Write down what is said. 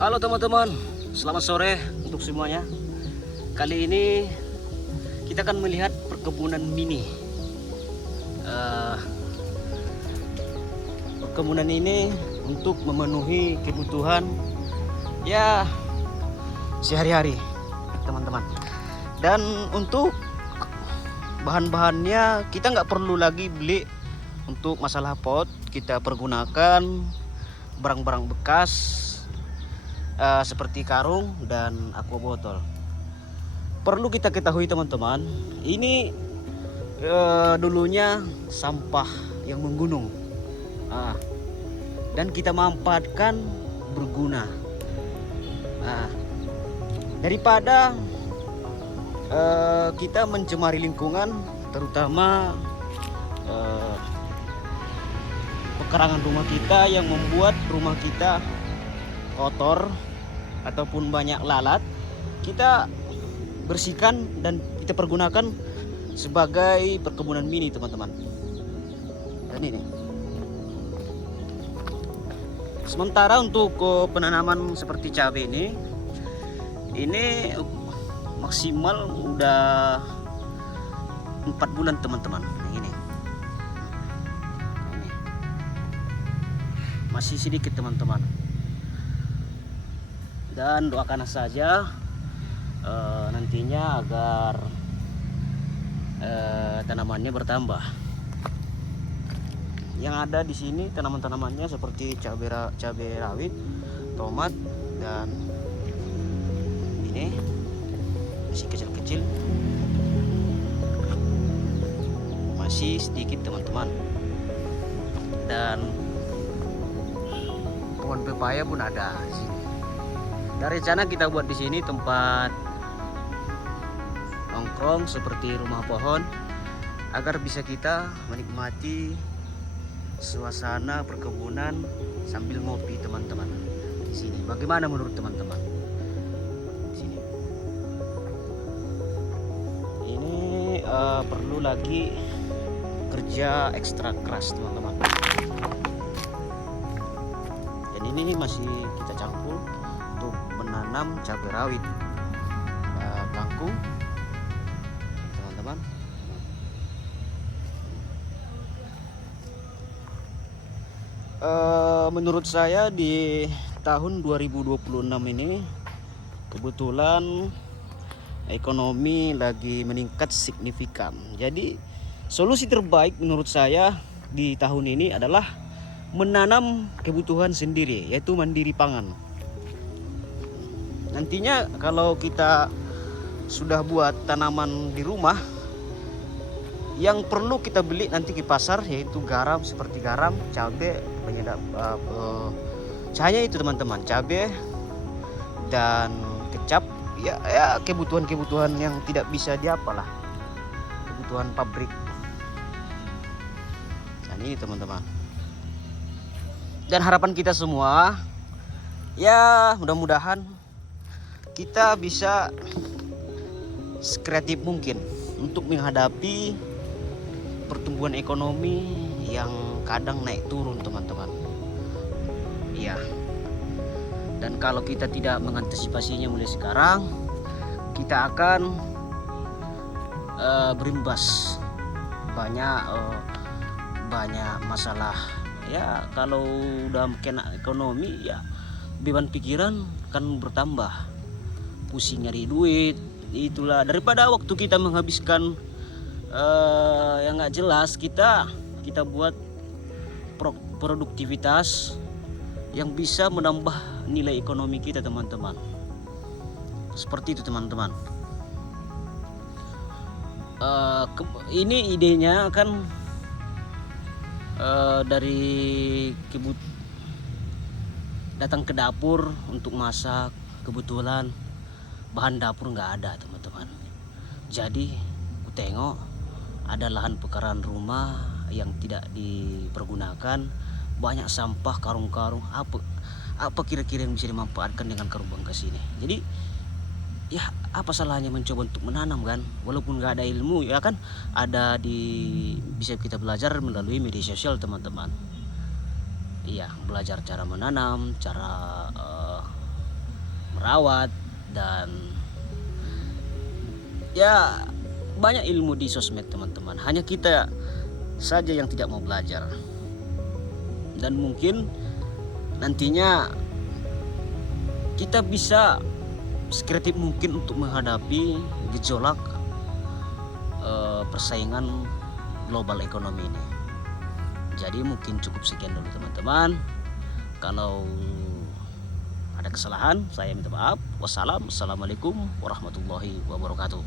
Halo teman-teman, selamat sore untuk semuanya. Kali ini kita akan melihat perkebunan mini. Perkebunan ini untuk memenuhi kebutuhan ya sehari-hari teman-teman. Dan untuk bahan-bahannya kita nggak perlu lagi beli untuk masalah pot. Kita pergunakan barang-barang bekas seperti karung dan aqua botol. Perlu kita ketahui teman-teman, ini dulunya sampah yang menggunung, dan kita manfaatkan berguna. Daripada kita mencemari lingkungan, terutama pekarangan rumah kita yang membuat rumah kita kotor ataupun banyak lalat, kita bersihkan dan kita pergunakan sebagai perkebunan mini teman-teman. Dan ini sementara untuk penanaman seperti cabai ini maksimal udah 4 bulan teman-teman. Ini masih sedikit teman-teman, dan doakan saja nantinya agar tanamannya bertambah. Yang ada di sini tanaman-tanamannya seperti cabai rawit, tomat, dan ini masih kecil-kecil, masih sedikit teman-teman. Dan pohon pepaya pun ada di sini. Dari rencana kita buat di sini tempat nongkrong seperti rumah pohon, agar bisa kita menikmati suasana perkebunan sambil ngopi teman-teman di sini. Bagaimana menurut teman-teman? Di sini. Ini perlu lagi kerja ekstra keras teman-teman. Dan ini masih kita campur untuk menanam cabai rawit, kangkung teman-teman. Menurut saya di tahun 2026 ini kebetulan ekonomi lagi meningkat signifikan. Jadi solusi terbaik menurut saya di tahun ini adalah menanam kebutuhan sendiri, yaitu mandiri pangan. Nantinya kalau kita sudah buat tanaman di rumah, yang perlu kita beli nanti di pasar yaitu garam, seperti garam, cabai, penyedap hanya itu teman-teman, cabai dan kecap, ya kebutuhan-kebutuhan yang tidak bisa diapalah, kebutuhan pabrik. Dan ini teman-teman. Dan harapan kita semua, ya mudah-mudahan kita bisa sekreatif mungkin untuk menghadapi pertumbuhan ekonomi yang kadang naik turun teman-teman. Iya. Dan kalau kita tidak mengantisipasinya mulai sekarang, kita akan berimbas banyak masalah. Ya kalau udah kena ekonomi, ya beban pikiran kan bertambah. Pusing nyari duit, itulah daripada waktu kita menghabiskan yang nggak jelas, kita buat produktivitas yang bisa menambah nilai ekonomi kita teman-teman. Seperti itu teman-teman. Ini idenya kan dari datang ke dapur untuk masak, kebetulan bahan dapur nggak ada teman-teman. Jadi aku tengok ada lahan pekarangan rumah yang tidak dipergunakan, banyak sampah, karung-karung. Apa kira-kira yang bisa dimanfaatkan dengan karung bekas ini? Jadi ya apa salahnya mencoba untuk menanam kan, walaupun nggak ada ilmu, ya kan ada bisa kita belajar melalui media sosial teman-teman. Iya, belajar cara menanam, cara merawat, dan ya banyak ilmu di sosmed teman-teman. Hanya kita saja yang tidak mau belajar. Dan mungkin nantinya kita bisa sekreatif mungkin untuk menghadapi gejolak persaingan global ekonomi ini. Jadi mungkin cukup sekian dulu teman-teman. Kalau ada kesalahan saya minta maaf. Wassalamualaikum warahmatullahi wabarakatuh.